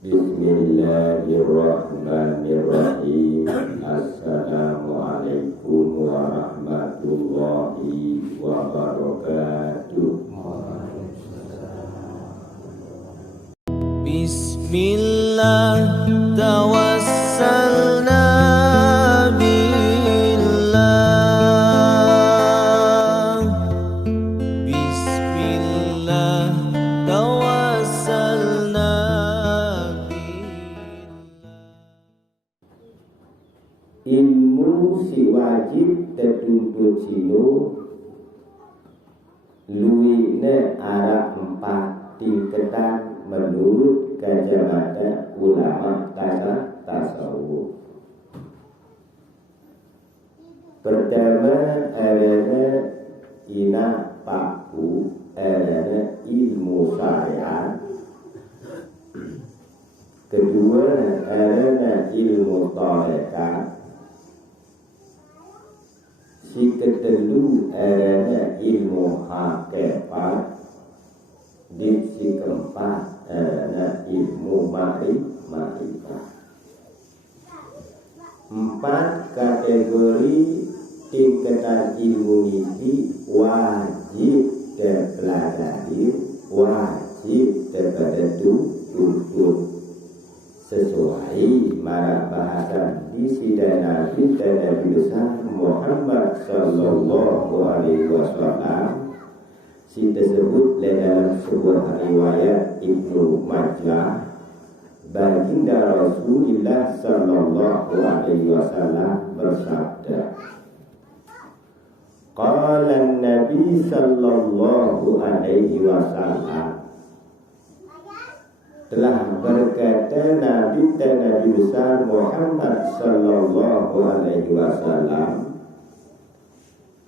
Bismillahirrahmanirrahim. Assalamualaikum warahmatullahi wabarakatuh. Bismillah tawassalna billah. Bismillah tawassalna billah. Ilmu si wajib tertuntut sinu luwine arah 4 tingkatan menurut kacamata ulama tasawuf. Pertama adalah ina paku adalah ilmu syariat. Kedua adalah ilmu tarekat. Si ketelu adalah ilmu hakikat. Si keempat adalah ilmu ma'rifah. 4 kategori tingkatan ilmu ini wajib dipelajari, wajib dituntut sesuai marah bahasa isi dan Nabi besar Muhammad sallallahu alaihi wasallam. Si tersebut dalam sebuah riwayat Ibnu Majah, baginda Rasulullah sallallahu alaihi wasallam bersabda, qala Nabi sallallahu alaihi wasallam, telah berkata Nabi besar Muhammad sallallahu alaihi wasallam,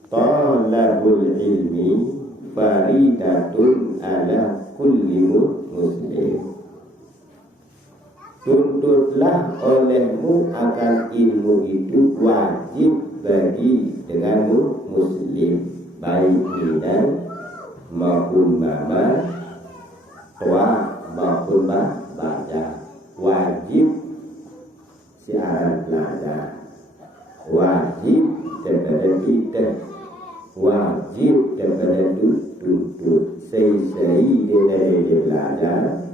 talabul ilmi faridatun ala kulli muslim. Tuntutlah olehmu akan ilmu itu wajib bagi denganmu muslim, baik minang maupun mama, tua maupun baca. Wajib siaran pelajar, wajib daripada kita, wajib daripada tuntut. Sei-sei dia belajar,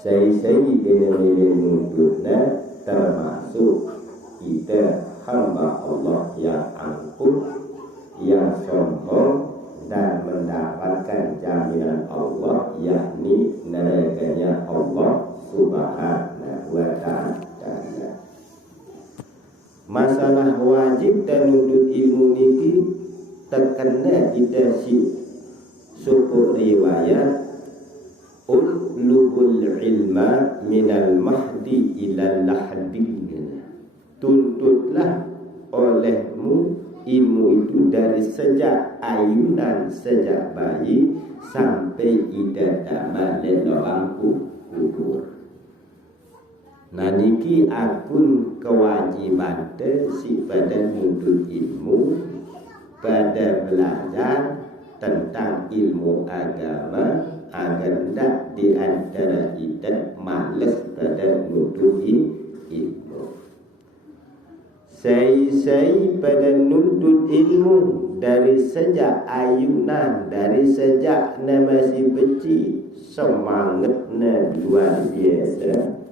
sei-sei dia menuntutnya, termasuk kita hamba Allah yang angkuh, yang sombong dan mendapatkan jaminan Allah, yakni nerakanya Allah subhanahu wa ta'ala. Masalah wajib dan nuntut ilmu ini terkena kita suku riwayat utlubul ilma minal mahdi ilal lahdi. Tuntutlah olehmu ilmu itu dari sejak ayunan, sejak bayi sampai ida balik dalam kubur. Nah niki akun kewajiban si pada nuntut ilmu, pada belajar tentang ilmu agama, agar tidak di antara kita malas pada nuntut ilmu. Saya pada nuntut ilmu dari sejak ayunan, dari sejak masih kecil, semangatnya luar biasa.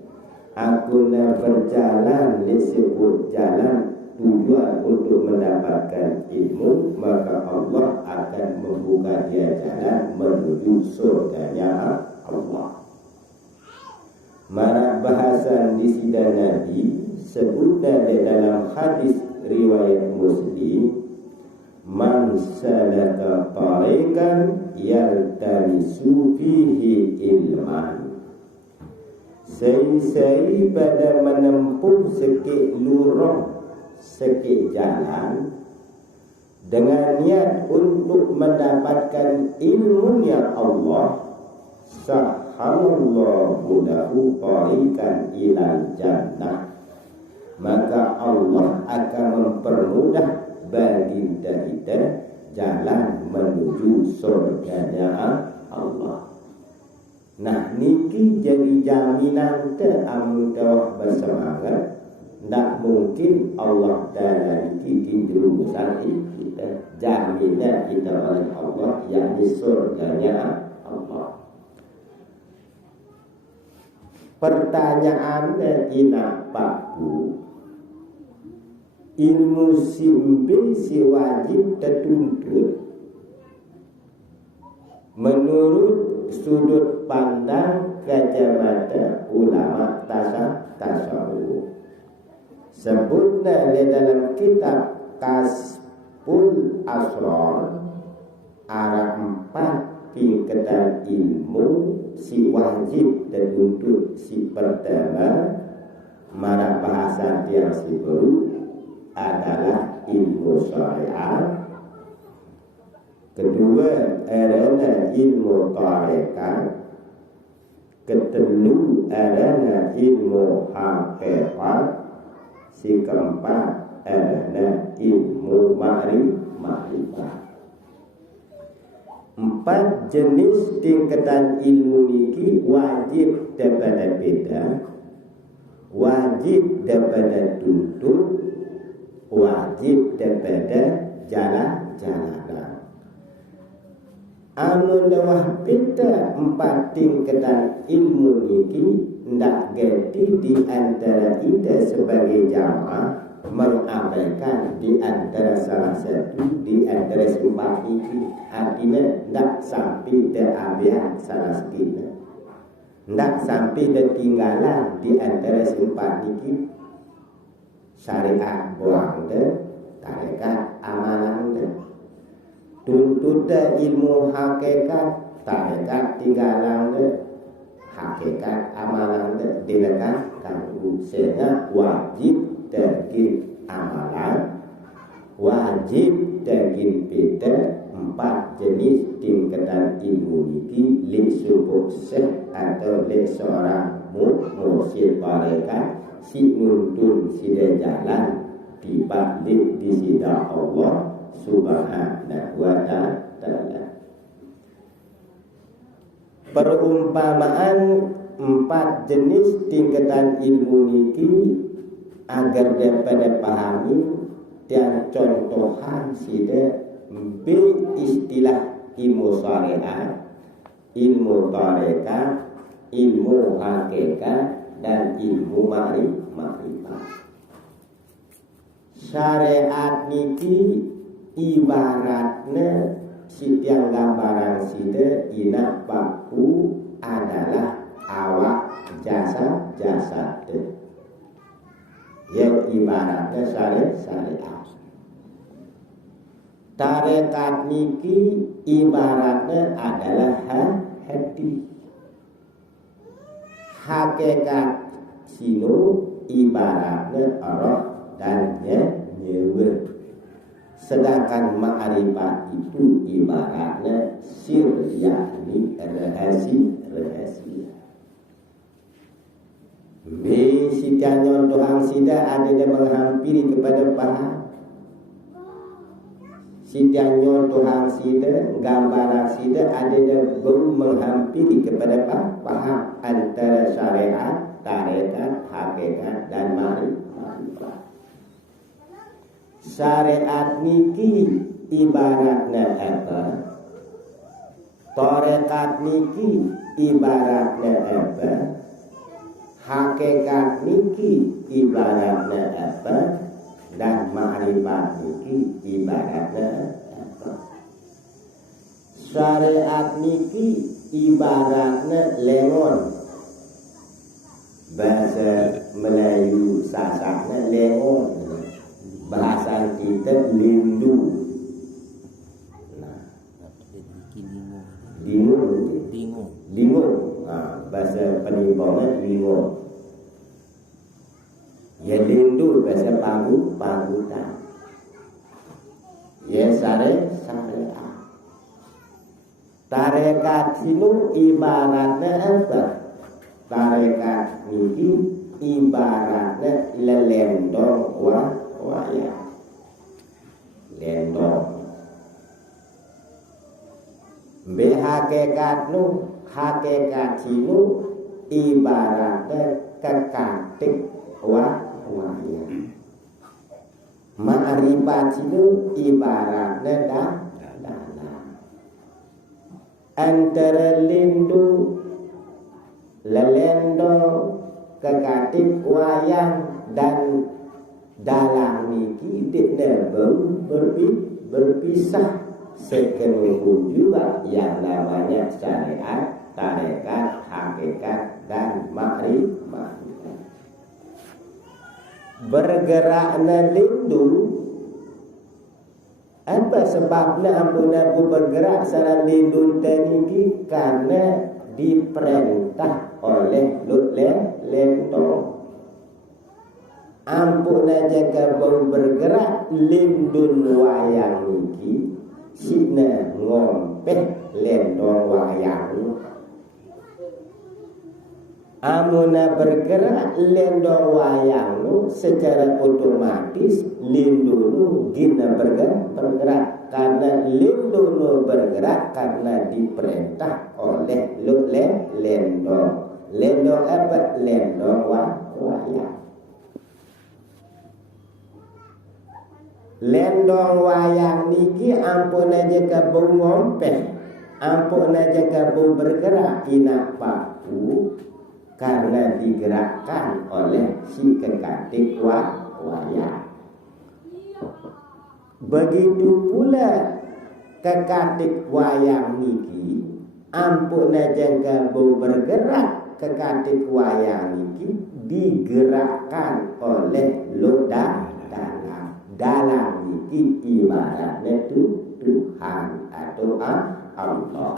Aku nak berjalan disebut jalan tujuan untuk mendapatkan ilmu, maka Allah akan membuka dia jalan menuju surganya Allah. Mana bahasan di sidang Nabi sebutnya dalam hadis riwayat Muslim, man salaka tariqan yaltamisu fihi ilman. Saya pada menempuh sikit lurah, sikit jalan dengan niat untuk mendapatkan ilmunya Allah, sahalallahu lahu tariqan ilal jannah, maka Allah akan mempermudah bagi kita jalan menuju surganya Allah. Nah niki jadi jaminan inanta amudawah bersemangat, tak mungkin Allah Ta'ala ini dirumuskan kita. Jaminan kita oleh Allah, yakni surganya Allah. Pertanyaannya ina Pak Bu, ilmu simbe si wajib tertuntut menurut sudut pandang kacamata ulama tasawuf. Sebutnya di dalam kitab Kasful Asrar ada 4 tingkatan ilmu si wajib tertuntut. Si pertama, mana bahasa yang si baru adalah ilmu syariat. Kedua adalah ilmu tarekat. Kedua adalah ilmu hakikat. Si keempat adalah ilmu ma'rifah. 4 jenis tingkatan ilmu niki wajib daripada beda, wajib daripada tuntut, wajib daripada jalan-jalanan. Amun dawah beda 4 tingkatan ilmu niki ndak ganti di antara kita sebagai jamaah mengabaikan di antara salah satu di antara sempat ini. Artinya ndak sampai keabian salah sekina, ndak sampai ketinggalan di antara sempat ini. Syariat buang de, tarekat amalan de, tuntut ilmu hakikat, tarekat tinggalan de, hakikat amalan dilekan kamu. Sehingga wajib daging amalan, wajib daging beda 4 jenis tingkatan ilmu ini li subuh seh atau li seorang mursyid tarekat si nuntun si jalan di balik di sida Allah Subhanahu wa ta'ala. Perumpamaan 4 jenis tingkatan ilmu niki agar dapat pahami dan contohan sida B istilah ilmu syariat, ilmu tarekat, ilmu hakikat dan ilmu ma'rifah. Syariat niki ibaratnya sitiang gambaran sida ina paku adalah awak jasad yang ibaratnya syariat. Tarekat niki ibaratnya adalah hati. Hakikat sinu ibaratnya roh dan nyawa. Sedangkan ma'rifat itu ibaratnya sir, yakni rahasia. Sida nyontohang sida ada yang menghampiri kepada paham. Sida nyontohang sida, gambaran sida ada yang baru menghampiri kepada paham antara syariat, tarekat, hakikat dan ma'rifat. Syariat niki ibaratnya apa? Tarekat niki ibaratnya apa? Hakikat niki ibaratnya apa? Dan ma'rifat niki ibaratnya apa? Syariat niki ibaratnya lengon. Bahasa Melayu sasaknya lengon. Bahasa kita lindu. Nah, lingu. Bahasa penimbangan lingu. Ya lindu bahasa panggutan. Ya syariat. Tarekat sinu ibaratnya apa? Tarekat ini ibaratnya lelendong wayang. Lendong. Hakikat sinu ibaratnya kekatik wayang. Ma'rifat itu ibaratnya dalam antara lindu lelendo kekatik wayang dan dalam niki tidak berpisah. Sekenung juga yang namanya syariat, tarekat, hakikat dan ma'rifat. Bergeraknya lindu apa sebabnya ampun aku bergerak secara lindu teniki karena diperintah oleh lentong. Ampun aja kabau bergerak lindun wayang niki sina ngompeh lentong wayang. Amuna bergerak lendong wayang secara otomatis lindunu gina bergerak karena lindunu bergerak karena diperintah oleh lendong. Lendong apa? Lendong wayang. Lendong wayang niki ampun aja kabau ngompeh, ampun aja kabau bergerak inak paku karena digerakkan oleh si kekatik wayang. Begitu pula kekatik wayang niki ampun aja kabau bergerak, kekatik wayang niki digerakkan oleh dalam niki ibaratnya Tuhan atau Allah.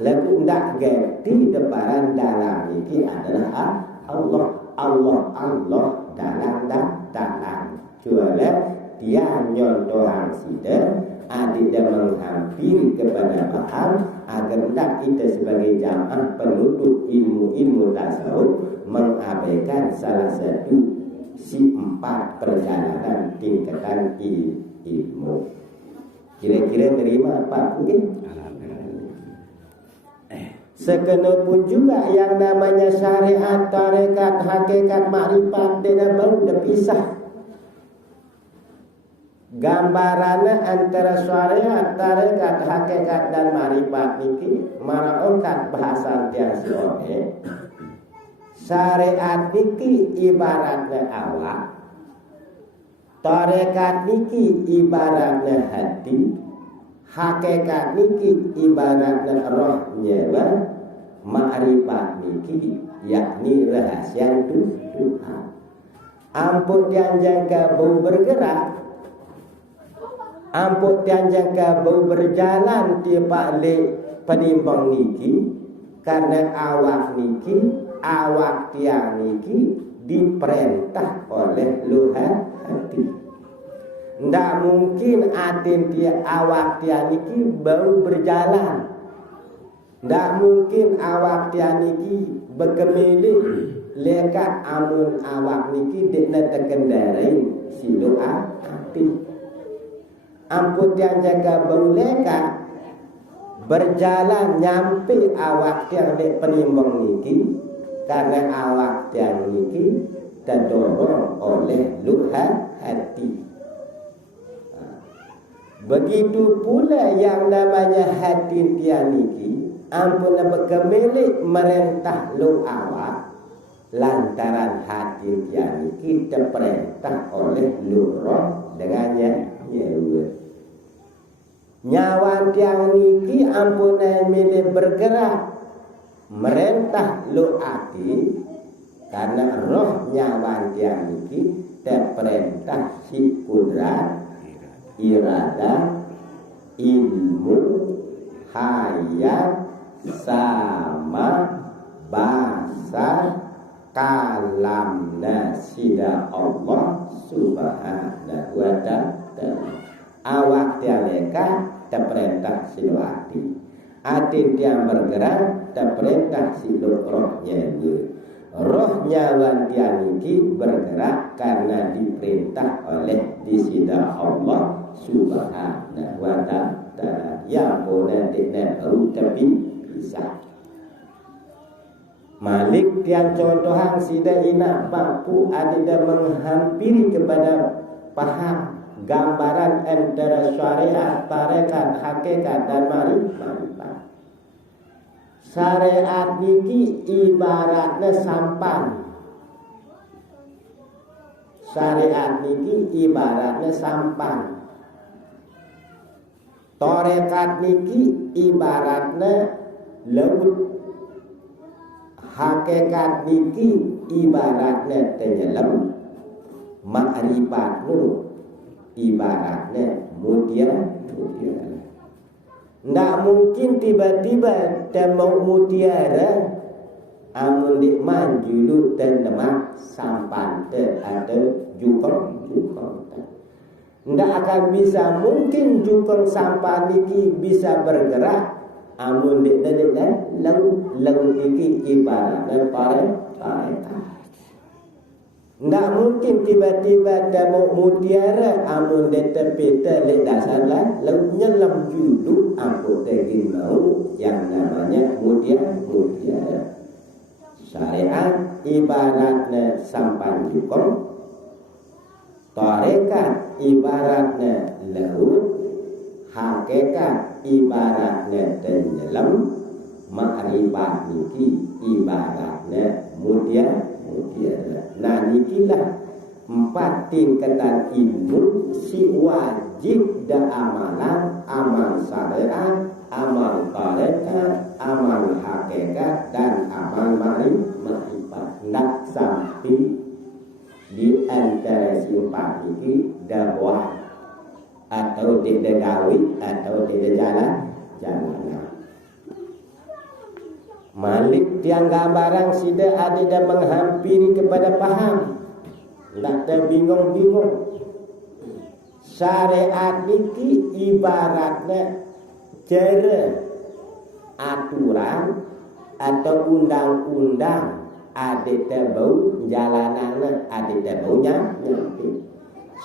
Lalu ndak ganti depan dalam niki adalah Allah dalam. Cualah dia nyontohan sida adik dan menghampiri kepada paham agar tak kita sebagai jamaah penuntut ilmu tasawuf mengabaikan salah satu si 4 perjalanan tingkatan ilmu. Kira-kira terima apa mungkin? Sekenapun juga yang namanya syariat, tarekat, hakikat, makrifat tidak baru terpisah. Gambarannya antara syariat, tarekat, hakikat dan makrifat niki maraongkat bahasa tiasione. Syariat niki ibaratnya awak, tarekat niki ibaratnya hati, hakikat niki ibaratnya roh nyawa, makrifat niki yakni rahasia Tuhan. Ampun tianjang kabau bergerak, ampun tianjang kabau berjalan tiap le penimbang niki karena awak tiang niki diperintah oleh Luhan hati. Ndak mungkin atin dia awak tiang niki baru berjalan. Ndak mungkin awak tiang niki berkemili lekat amun awak niki dekna terkendarai si doa hati. Ampun tiang jaga bau lekat berjalan nyampe awak tiang dek penimbang niki karena awak tiang niki terdorong oleh Luhan hati. Begitu pula yang namanya hati tiang niki ampun berkemilik merentah lu awak lantaran hati tiang niki terperintah oleh lu roh dengannya nyawa tiang niki ampun milik bergerak merentah lu hati karena roh nyawa tiang niki terperintah si kudrat, irada, ilmu, hayat, sama, bahasa, kalam nasida Allah subhanahu wa ta'ala. Awak tialeka terperintah silwati, atin tiang bergerak terperintah silu rohnya. Roh nyawa tiang niki bergerak karena diperintah oleh disida Allah subhanahu wa ta'ala. Yang boleh tidak tahu tapi bisa. Malik tiang contohan sida ina mampu adida menghampiri kepada paham gambaran antara syariat, tarekat, hakikat dan marifat. Syariat niki ibaratnya sampan. Syariat niki ibaratnya sampan. Tarekat niki ibaratnya laut. Hakikat niki ibaratnya tenyelam, makrifat nu ibaratnya mutiara. Ndak mungkin tiba-tiba temu mutiara amun dik manjulu dan demak sampan atau jukong. Ndak akan bisa mungkin jukong sampan niki bisa bergerak amun dik dan laut iki ibaratnya tarekat. Ndak mungkin tiba-tiba temu mutiara amun dik tepi telik dasar laut nyelam julu ampo tegin mau yang namanya mutiara. Syariat ibaratnya sampan jukong, tarekat ibaratnya laut, hakikat ibaratnya tenggelam, makrifat niki ibaratnya mutiara. Nah nikilah 4 tingkatan ilmu si wajib dan amalan, amal syariat, amal tarekat, amal hakikat dan amal makrifat. Ndak sampai di antara si 4 niki dakwah atau tidak gawi atau tidak jalan. Malik tiang gambaran sida adida menghampiri kepada paham. Ndak ada bingung-bingung. Syariat niki ibaratnya cara aturan atau undang-undang adida bau jalanannya adida baunya nyampe.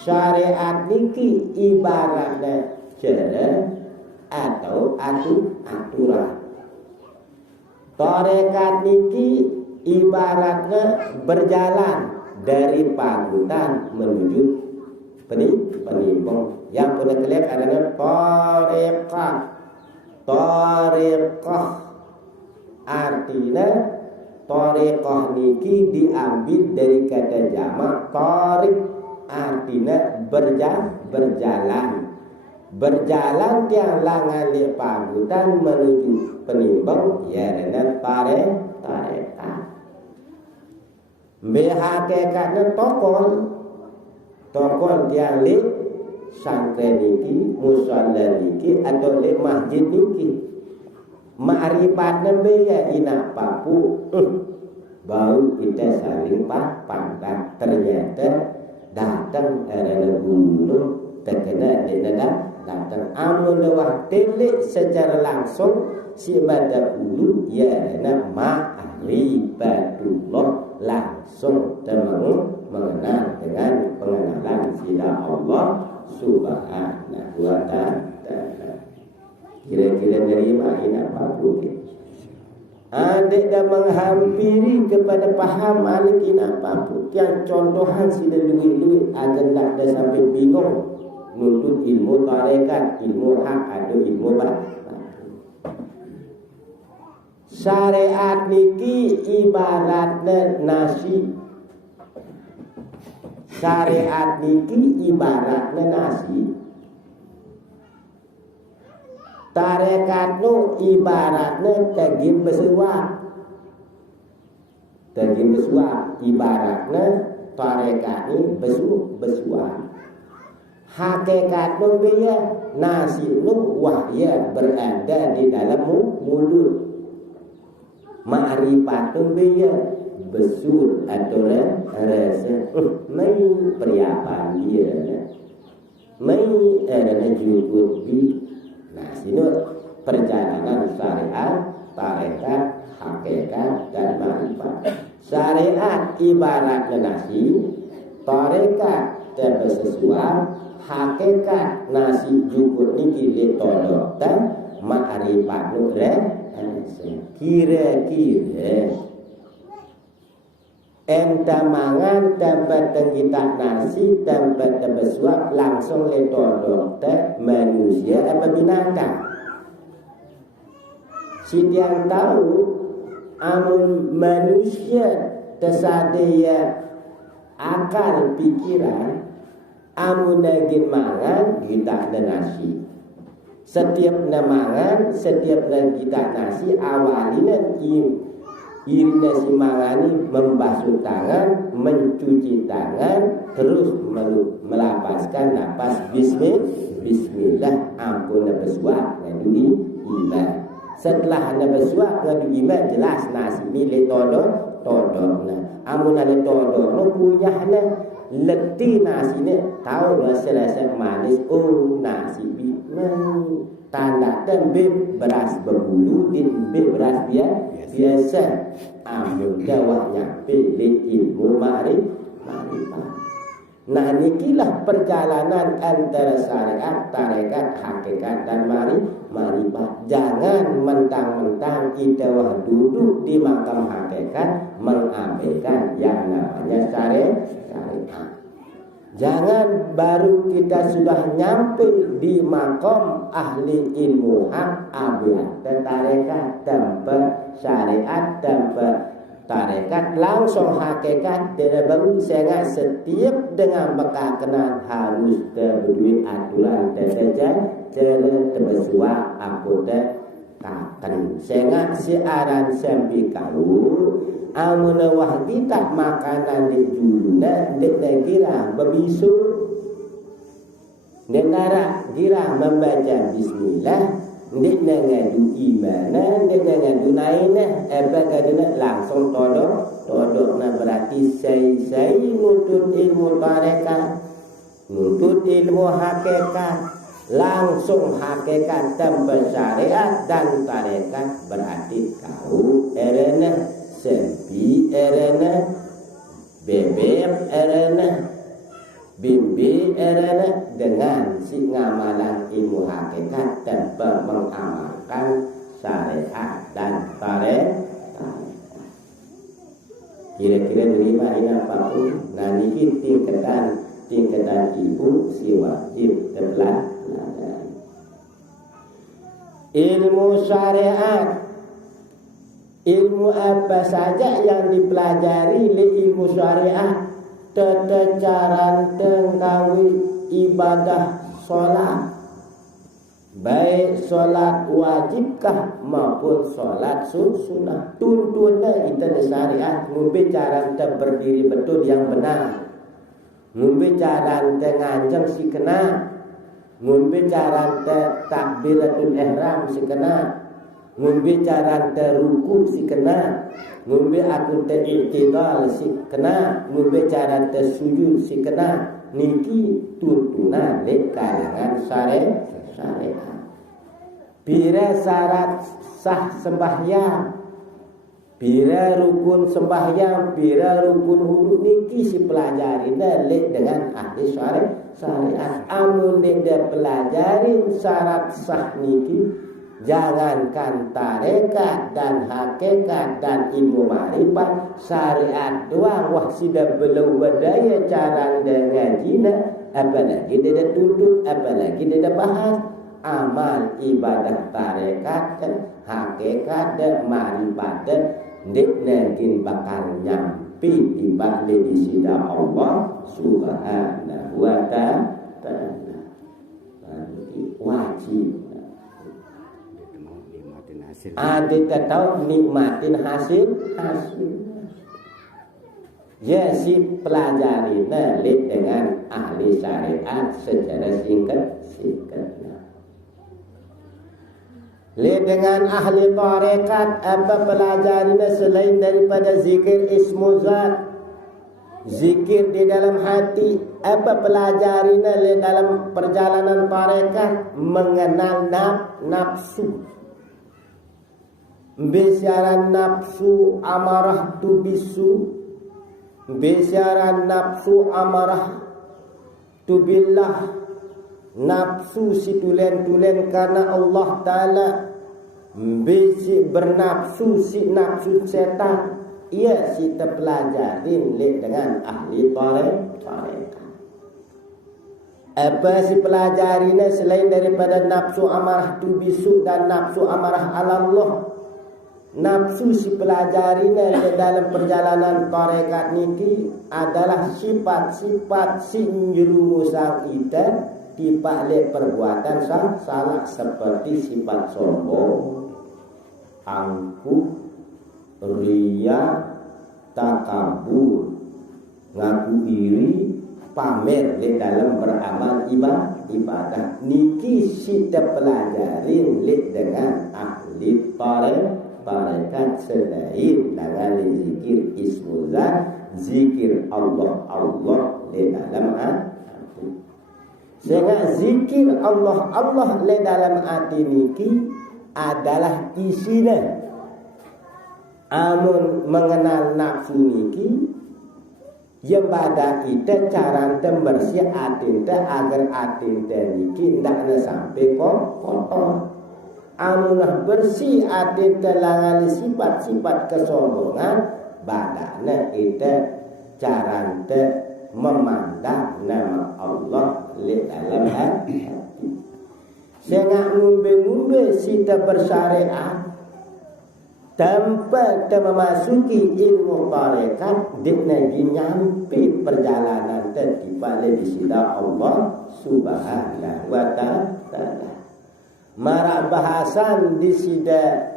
Syariat niki ibaratnya cara atau aturan. Tarekat niki ibaratnya berjalan dari pagutan menuju penimbang. Yang punya kelihatan adalah tarekat. Tarekah artinya tarekah niki diambil dari kata jamak tarik, artinya berjalan. Berjalan tiang langan di pagutan menuju penimbang ya dengan tarekat. Hakikatnya tokol tiang li santren niki, musalla niki atau li masjid niki. Ma'rifatnya beya ina papu baru kita saling pandang. Ternyata datang ada gunung terkena di datang amun lewat telik secara langsung si mada ulu ya na ma'rifatullah langsung mengenal dengan pengenalan sila Allah subhanahu wa ta'ala. Kira-kira nerima ini apa pun. Adik dah menghampiri kepada paham alik ini apa pun. Yang contohan sila duit-duit agar tak ada sampai bingung nuntut ilmu tarekat, ilmu hak atau ilmu batin. Syariat niki ibaratnya nasi. Syariat niki ibaratnya nasi. Tarekat nu ibaratnya daging besuap. Daging besuap ibaratnya tarekat ini besuap. Hakikat nu dia nasi nu wahya berada di dalam mulut. Ma'rifat nu dia besur atau rasa mai periapan dia mai ada jujur di nasi nu perjalanan syariat, tarekat, hakikat dan ma'rifat. Syariat ibaratnya nasi, tarekat terbesesuap, hakikat nasi jukut niki ditodok dan ma'rifat nu kira-kira enta mangan tempat kita nasi tempat bersuap langsung leto dokter manusia apa binatang. Sidiang tahu amun manusia tersadaya akal pikiran amun nagin mangan kita ada nasi. Setiap namangan setiap kita nasi awalnya irina si mangani membasuh tangan, mencuci tangan, terus melapaskan napas bismillah ampun bersuap ngadu iman. Setelah anda bersuap ngadu iman jelas nasi milik todok nah amun ada todok no punya letih nasi ni tahu dah selesai manis nasi tanda tembe beras berbulu din beras biasa ambil jawabnya pilih ilmu marifat. Nah nikilah perjalanan antara syariat, tarekat, hakikat dan marifat. Jangan mentang-mentang kita duduk di makam hakikat mengabaikan yang namanya syariat. Jangan baru kita sudah nyampe di makom ahli ilmu hak abiyat tarekat tempat syariat tempat tarekat langsung hakikat tidak baru saya setiap dengan berkenan harus terduit aturan terjaga cara tersuah aku takkan saya siaran sampai kau amun wah kita makanan di juluna dek kira berbisu negara kira membaca bismillah dek ngadu iman dek ngadu naina kaduna langsung todok nah berarti saya nuntut ilmu tarekat nuntut ilmu hakikat langsung hakikat tanpa syariat dan tarekat berarti kau erena sempi erena bebek erena bimbi erena dengan si ngamalan ilmu hakikat tanpa mengamalkan syariat dan tarekat. Kira-kira terima ini apapun. Nah ini tingkatan ibu si wajib terpelajar. Ilmu syariat, ilmu apa saja yang dipelajari oleh ilmu syariat, tata cara tengkawi ibadah solat, baik solat wajibkah maupun solat sunnah, tuntunnya itu di syariat. Membicara berdiri betul yang benar, membicara nganjeng si kena, membicara takbiratul ihram si kena, membicara ruku si kena, membicara i'tidal si kena, membicara sujud si kena. Niki tuntunan le kalangan syariat. Bila syarat sah sembahyang, bila rukun sembahyang, bila rukun wudu niki si pelajari dengan ahli syariat. Amun dia pelajarin syarat sah niki, jangankan tarekat dan hakikat dan ilmu marifat, syariat doang wah sudah belum berdaya cara ngajinya, apalagi dia tuntut, apalagi dia bahas amal ibadah tarekat dan hakikat dan marifat dan dik nanti bakal nyampi di balik di sida Allah Subhanahu wa ta'ala. Wajib ada tahu nikmatin hasil. Ya si pelajari dengan ahli syariat secara singkat. Dengan ahli tarekat apa pelajarinya selain daripada zikir ismu zat, zikir di dalam hati, apa pelajarinya dalam perjalanan tarekat mengenal nafsu. Bicara nafsu amarah tu bisu, bicara nafsu amarah tu billah, nafsu si tulen-tulen karena Allah Ta'ala, bisi bernafsu si nafsu setan. ia si terpelajarin dengan ahli tarekat. Apa si pelajarinya selain daripada nafsu amarah tu bisu dan nafsu amarah alallah. Nafsu si pelajarinya di dalam perjalanan tarekat niki adalah sifat-sifat si njerumusang kita dipaklik perbuatan salah seperti sifat sombong, angkuh, riya, takabur, ngaku iri, pamer di dalam beramal ibadah. Niki kita pelajarin dengan ahli tarekat selain dengan zikir ismuzat, zikir Allah di dalam hati. Sehingga zikir Allah di dalam hati niki adalah isinya. Amun mengenal nafsu niki yang pada kita cara bersih atinta agar atinta niki tidak sampai kotor. Amunah bersih atinta langali sifat-sifat kesombongan badannya kita cara memandang nama Allah di dalam hati. Sehingga ngumbe-ngumbe sita bersyariat tanpa memasuki ilmu tarekat dikna nyampe perjalanan tiba di sida Allah subhanahu wa ta'ala. Marak bahasan di sida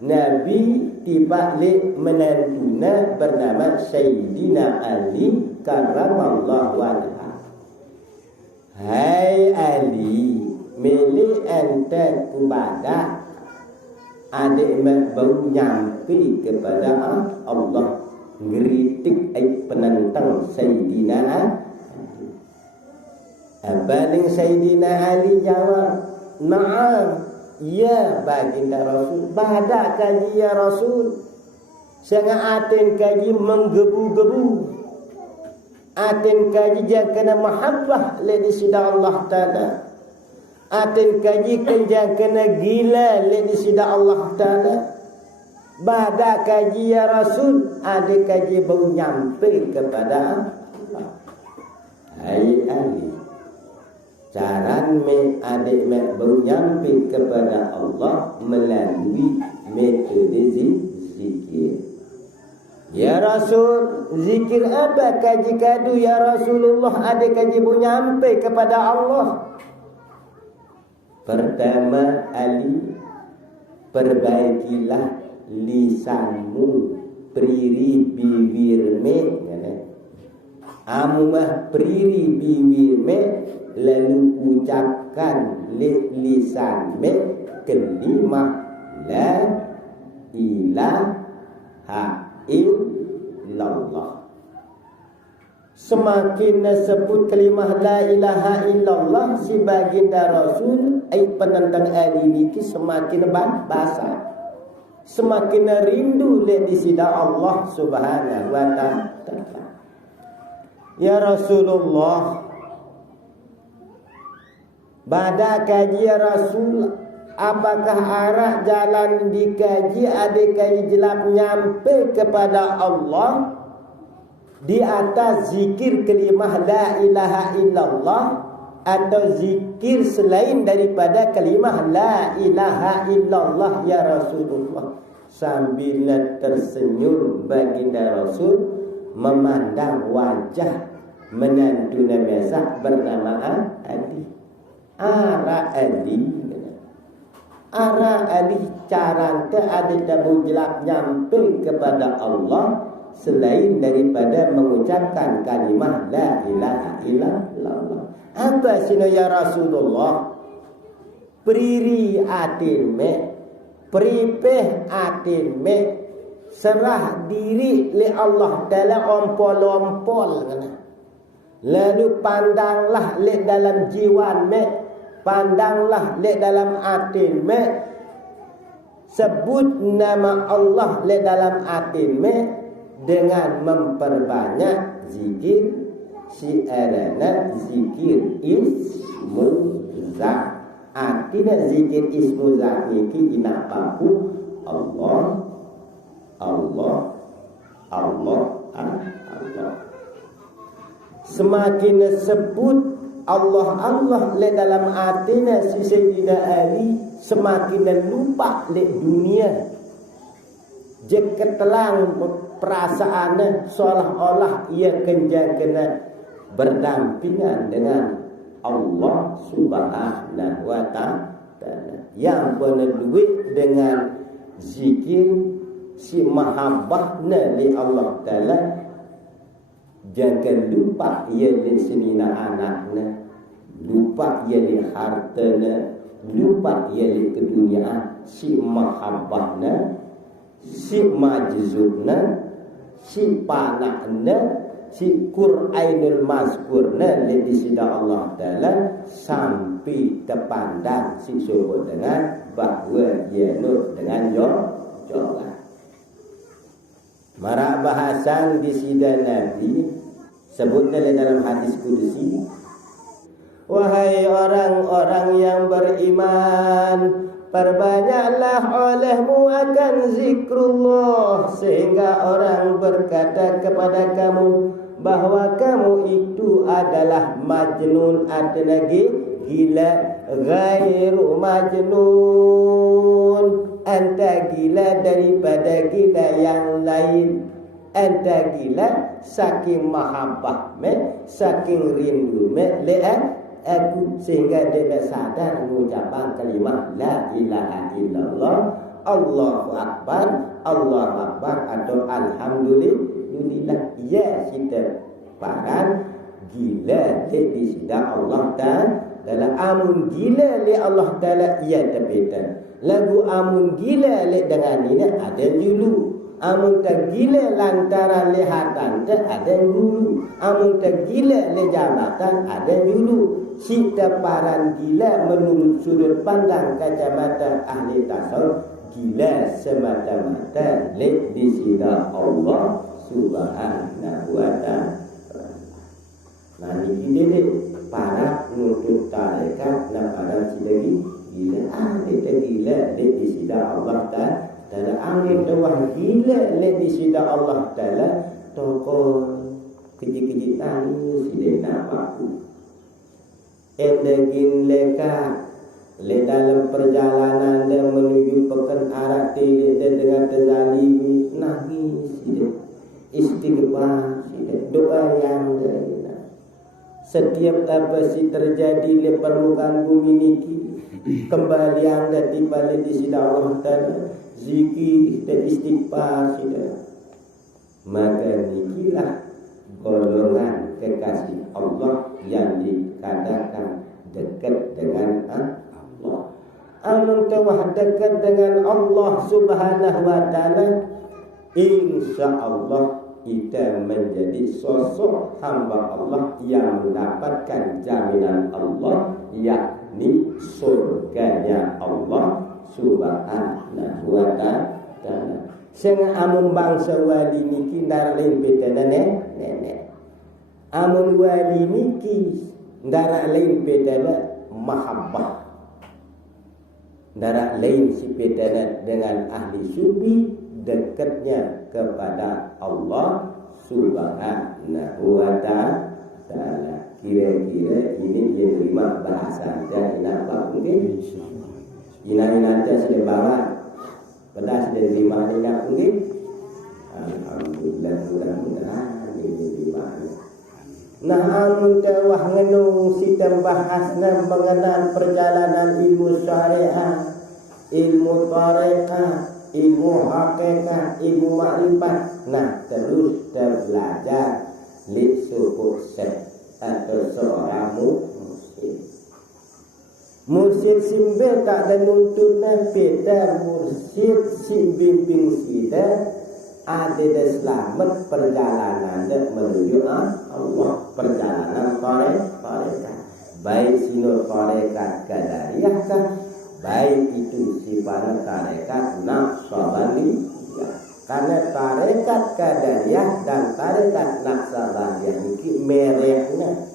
Nabi tiba menantuna bernama Sayyidina Ali karramallahu wajhah. Hai Ali, milih ente ibadah adik baru nyampe kepada Allah, ngeritik penentang Sayyidina Ali. Baling Sayyidina Ali jawab, na'am, ya baginda Rasul. Badak kaji ya Rasul. Sangat atin kaji menggebu-gebu. Atin kaji jangan kena mahabbah di sida Allah Ta'ala. Atin kaji kenjang kena gila di sida Allah Ta'ala. Badak kaji ya Rasul, adik kaji baru nyampe kepada Allah. Hai Ali, caran adik baru nyampe kepada Allah melalui metode zikir. Ya Rasul, zikir apa kaji kadu ya Rasulullah, adik kaji baru nyampe kepada Allah. Pertama Ali, perbaikilah lisanmu, priri bibirme, amumah priri bibirme, lalu ucapkan lisanme kalimah la ilaha illallah. Semakin sebut kalimah la ilaha illallah si baginda Rasul penentang Ali niki semakin basah, semakin rindu di sida Allah subhanahu wa ta'ala. Ya Rasulullah, pada kaji ya Rasul, apakah arah jalan dikaji adik kaji jelap nyampe kepada Allah di atas zikir kalimah la ilaha illallah atau zikir selain daripada kalimah la ilaha illallah ya Rasulullah? Sambil tersenyum baginda Rasul memandang wajah menantu Nabiasa bernama Ali. Ara Ali carante ada tabu jelap nyampe kepada Allah selain daripada mengucapkan kalimah la ilaha illallah. Apa sino ya Rasulullah? Priri atin me, pripeh atin me, serah diri li Allah dalam ompol-ompol. Lalu pandanglah li dalam jiwa me, pandanglah li dalam atin me, sebut nama Allah li dalam atin me dengan memperbanyak zikir si arana zikir ismuzat. Artinya zikir ismuzat niki ina papu Allah Allah Allah. Semakin sebut Allah le dalam hatinya si Sayyidina Ali, semakin lupa le dunia. Jika telang perasaannya seolah-olah ia kena berdampingan dengan Allah Subhanahu wa ta'ala. Yang penuh dengan zikir si mahabbahna li Allah Ta'ala, jangan lupa ia li senina anaknya, lupa ia li hartanya, lupa ia li keduniaan. Si mahabbahna, si majzubna, si panakna, si Qur'anul mazkurna li disida Allah Ta'ala, sampai terpandang si syukur dengan bahawa ia nur dengan jolah. Marak bahasan di sida Nabi sebutnya dalam hadis kudusi, wahai orang-orang yang beriman, perbanyaklah olehmu akan zikrullah, sehingga orang berkata kepada kamu bahwa kamu itu adalah majnun, ada lagi gila, ghairu majnun, anta gila daripada gila yang lain. Anta gila saking mahabbah me, saking rindu me aku, sehingga dia sadar mengucapkan kalimah la ilaha illallah, Allahu akbar, Allahu akbar, atau alhamdulillah. Ya, kita paran gila di sida Allah Ta'ala. Amun gila li Allah Ta'ala ia terbeda. Lagu amun gila li dengan ini ada dulu. Amun tak gila lantaran lihatan ada dulu. Amun tak gila li jabatan ada dulu. Si teparan gila menurut sudut pandang kacamata ahli tasawuf, gila semata-mata li di sida Allah Subhanahu wa ta'ala. Nah ini dia para nuntut tarekat nak para sidagi gila, dia gila di sida Allah Ta'ala. Angin dawah gila di sida Allah Ta'ala, toko kejik-kejik tani sida napaku. Endagin leka le dalam perjalanan dia menuju pekan arah dia dengan terzalimi, nangis dia, istighfar dia, doa yang dia. Setiap apa sih terjadi di permukaan bumi niki, kembali anda tiba di sida Allah Ta'ala, zikir dan istighfar dia. Maka nikilah golongan kekasih Allah yang dikatakan dekat dengan Allah. Amun tawah dekat dengan Allah Subhanahu wa ta'ala, insyaallah kita menjadi sosok hamba Allah yang mendapatkan jaminan Allah, yakni surganya Allah Subhanahu wa ta'ala. Sehingga amun bangsa wali niki ndara lain beda nenek. Amun wali niki ndara lain beda mahabbah. Ndara lain si beda dengan ahli sufi, dekatnya kepada Allah Subhanahu wa ta'ala. Kira-kira ini dia terima bahasa dan apa mungkin nanti sudah barat pedas dan lima tidak mungkin. Alhamdulillah, mudah-mudahan ini lima. Nah, amun tawah ngenung sitam bahasna mengenal perjalanan ilmu syariah, ilmu tarekat, ilmu hakikat, ilmu makrifat. Nah, terus belajar li suku atau seorang mursyid simbe tak ada nuntut beda mursyid si bimbing sida ada dah selamat perjalanan dah menuju Allah, perjalanan tarekat, baik sinur tarekat qadariyah kah, baik itu sifat tarekat naqsabandiyah. Karena tarekat qadariyah dan tarekat naqsabandiyah ini mereknya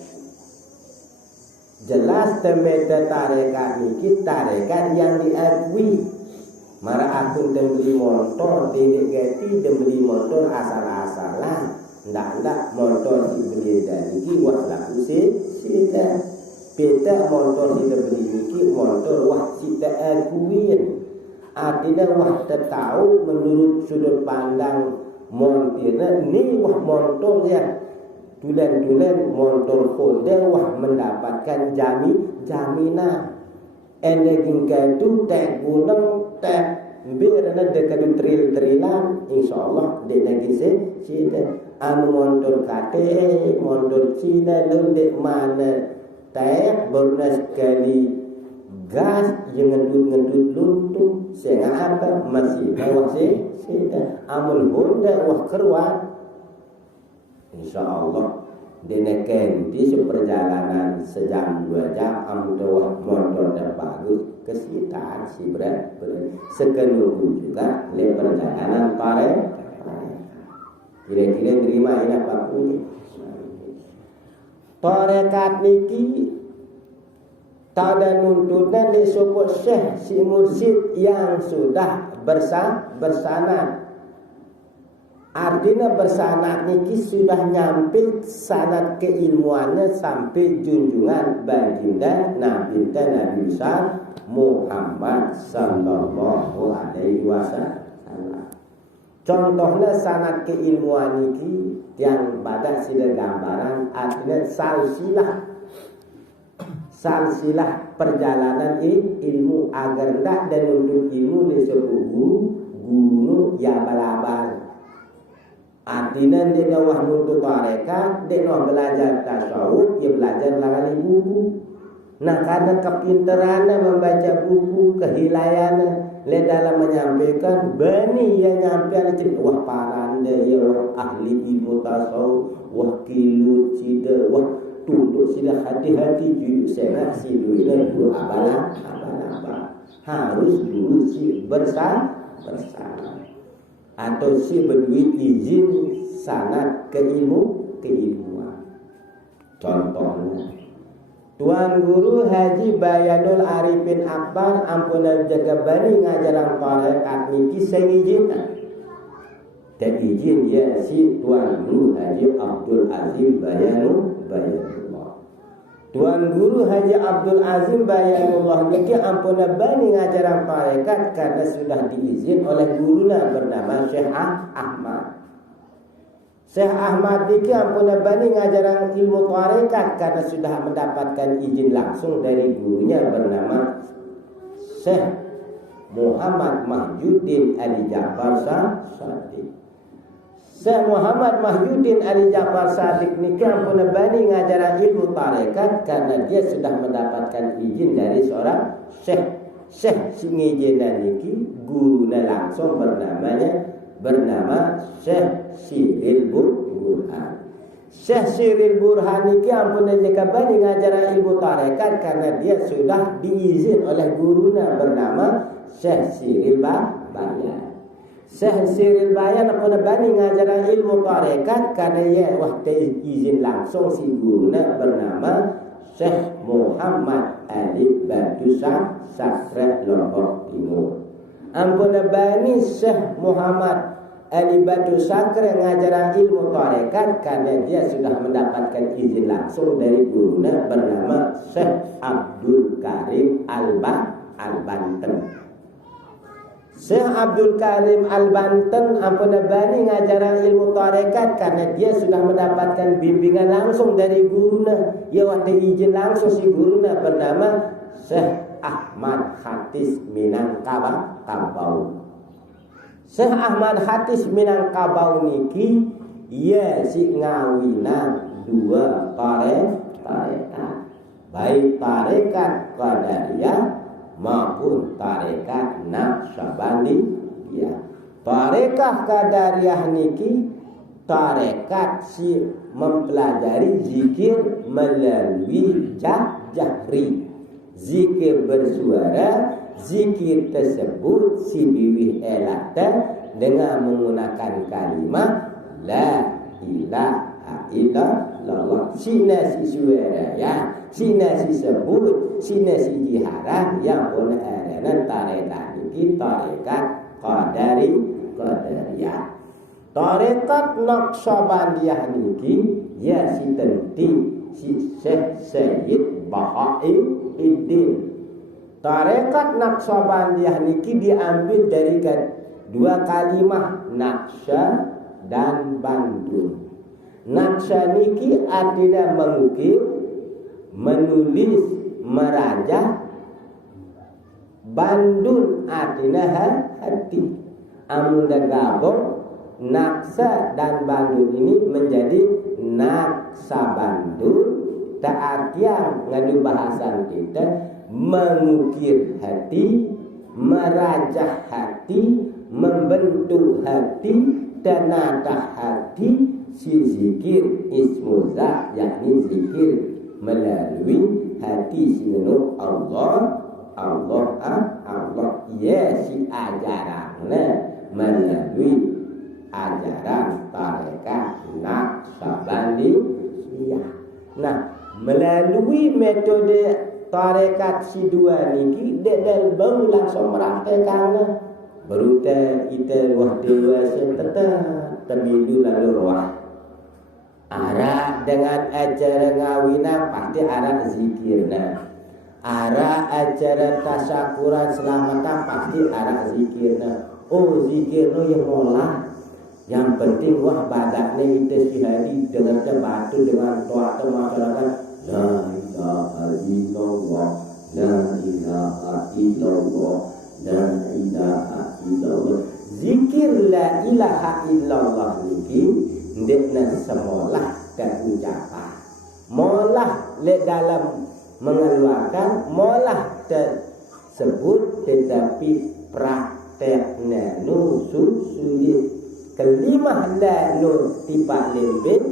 jelas temeta tarekat ini tarekat yang diakui, Mara aku dan beli motor dedek gati dan beli motor asal-asalan. Ndak motor si beli dan iki wah laku sida. Beda motor si beli iki motor wah sida akuin. Artinya wah tahu menurut sudut pandang montirnya ini wah motor ya. Tulen-tulen motor Honda wah mendapatkan jaminan. Endeging kadu teh gunung teh birana dekat tril-trilan insyaallah dek lagi si anu motor kate motor Cina lendek mana teh berna sekali gas yang ngedut luntung sehingga apa masih wah si amun Honda wah keruan insyaallah deneken di perjalanan sejam 2 jam amdo motor dan bagus kesitaan si berat sekenuku juga le perjalanan pare kira-kira terima ini apa pun tarekat niki tada nuntutan di sopok syekh si mursyid yang sudah bersanad. Artinya bersanad niki sudah nyampe sanad keilmuannya sampai junjungan baginda Nabi besar Muhammad sallallahu alaihi wasallam. Contohnya sanad keilmuan niki yang pada sida gambaran artinya salsilah perjalanan ilmu agar ndak dan untuk ilmu disebut guru ya balabal. Artinya dia wah nuntut tarekat, dia belajar tasawuf, dia belajar langali buku. Nah karena kepintarannya membaca buku, kehilayannya, le dalam menyampaikan, bani yang nyampean itu wah paranda ya wah ahli ilmu tasawuf, wah kilut sida, wah tunduk sida hati-hati jujur senak sidu ini dua abala harus dulu si bersama atau si berduit izin sanad keilmuan. Contohnya Tuan Guru Haji Bayanul Arifin Akbar ampunan jaga bani ngajaran tarekat niki sengijin dan izin ya si Tuan Guru Haji Abdul Azim Bayanullah. Tuan Guru Haji Abdul Azim Bayanullah niki ampuna bani ngajaran tarekat karena sudah diizin oleh guruna bernama Syekh Ahmad. Syekh Ahmad niki ampuna bani ngajaran ilmu tarekat karena sudah mendapatkan izin langsung dari gurunya bernama Syekh Muhammad Mahyuddin Ali Ja'far Shadiq. Syekh Muhammad Mahyuddin Ali Ja'far Shadiq niki ampuna bani ngajaran ilmu tarekat karena dia sudah mendapatkan izin dari seorang Syekh singijinan niki guruna langsung bernama Syekh Siril Burhan. Syekh Siril Burhan niki ampuna jaga bani ngajaran ilmu tarekat karena dia sudah diizin oleh guruna bernama Syekh Siril Bayan. Syekh Siril Bayan ampuna bani ngajaran ilmu tarekat karena ia waktu izin langsung si guruna bernama Syekh Muhammad Ali Batu Sakra Lombok Timur. Ampuna bani Syekh Muhammad Ali Batu Sakra ngajaran ilmu tarekat karena dia sudah mendapatkan izin langsung dari guruna bernama Syekh Abdul Karim Al-Banten. Syekh Abdul Karim Al-Banten ampuna bani ngajaran ilmu tarekat karena dia sudah mendapatkan bimbingan langsung dari guruna. Ya waktu izin langsung si guruna bernama Syekh Ahmad Hatis Minangkabau. Syekh Ahmad Hatis Minangkabau niki ya si ngawinan dua tarekat. Baik tarekat Qadariyah maupun tarekat Naqsabandiyah. Tarekat Qadariyah niki tarekat si mempelajari zikir melalui jahri. Zikir bersuara, zikir tersebut si biwih elata dengan menggunakan kalimat la ilaha illallah. Sina si suara ya, sina si sebut, sina si jiharan yang pun adalah tarekat niki tarekat qadariyah. Tarekat Naqsyabandiyah niki ya si Syekh Sayyid Bahauddin. Tarekat Naqsyabandiyah niki diambil dari dua kalimah Naqsya dan Bandun. Naqsya niki artinya mengukir, menulis, merajah. Bandun artinya hati. Amun gabung Naqsya dan Bandun ini menjadi Naqsyabandun. Tak artian ngadu bahasan kita mengukir hati, merajah hati, membentuk hati, dan nada hati si zikir ismullah, yakni zikir melalui hati si menurut Allah. Ya si ajarannya melalui ajaran tarekat Naqsyabandiyah. Nah, melalui metode tarekat si dua niki dedel baru langsung merasakannya. Baru kita wah dewasa termindu lalu roh. Arah dengan acara ngawina pasti arah zikirna. Arah acara tasyakuran selamatan pasti arah zikirna. Oh zikirna yang molah. Yang penting wah badaknya kita sihari dengan batu dengan doa masyarakat. La ilaha illallah, la ilaha illallah, la ilaha illallah. Zikir la ilaha illallah niki ndekna semolah dan ucapan. Molah le dalam mengeluarkan, molah tersebut tetapi prakteknya sulit. Kelimah la nu tipak lembet,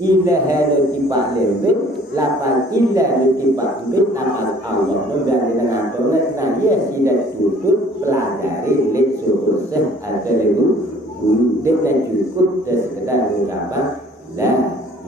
ilaha nu tipak lembet, lapan illa nu tipak lembet, lapan Allah memberi dengan tolat. Nah dia tidak tutup pelajari lek susah ada lagu guru dan cukup dan sekedar mengucapkan la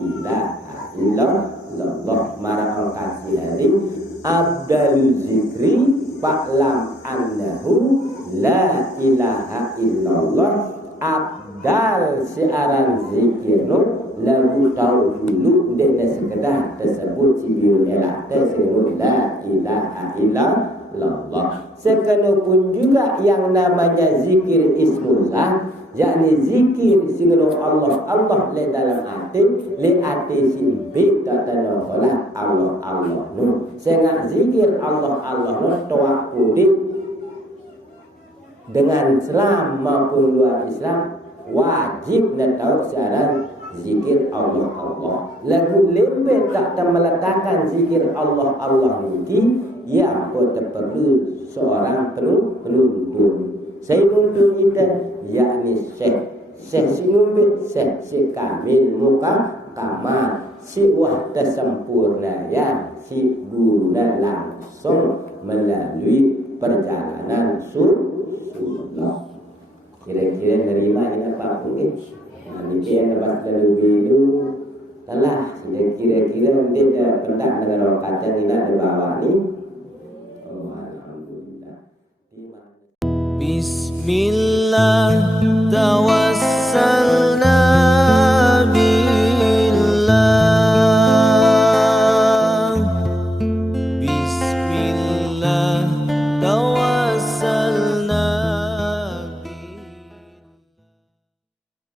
ilaha illallah. Marah kasih hari abdal zikri fa'lam annahu la ilaha illallah. Abdal siaran zikirno lagu tahu dulu dan sekedar tersebut cibiru elak tersebut la ilaha illallah. Sekalipun juga yang namanya zikir ismullah, yakni zikir singgung Allah le dalam hati simpi tatana Allah nu. Sehingga zikir Allah nu toa kudik dengan Islam maupun luar Islam wajib nak tahu syarat zikir Allah. Lagu lebih tak meletakkan zikir Allah niki ya perlu seorang penuntun. Saya nuntun kita yakni Syekh sinumbi Syekh kamil muka kamal si wah tersempurna ya si guru dan langsung melalui perjalanan sunnah. Kira-kira nerima ini apa mungkin? Nanti yang dapat lebih dulu. Telah kira-kira dia dah pendak dengan orang kacang ini di bawah ni. Oh, alhamdulillah. Bismillah.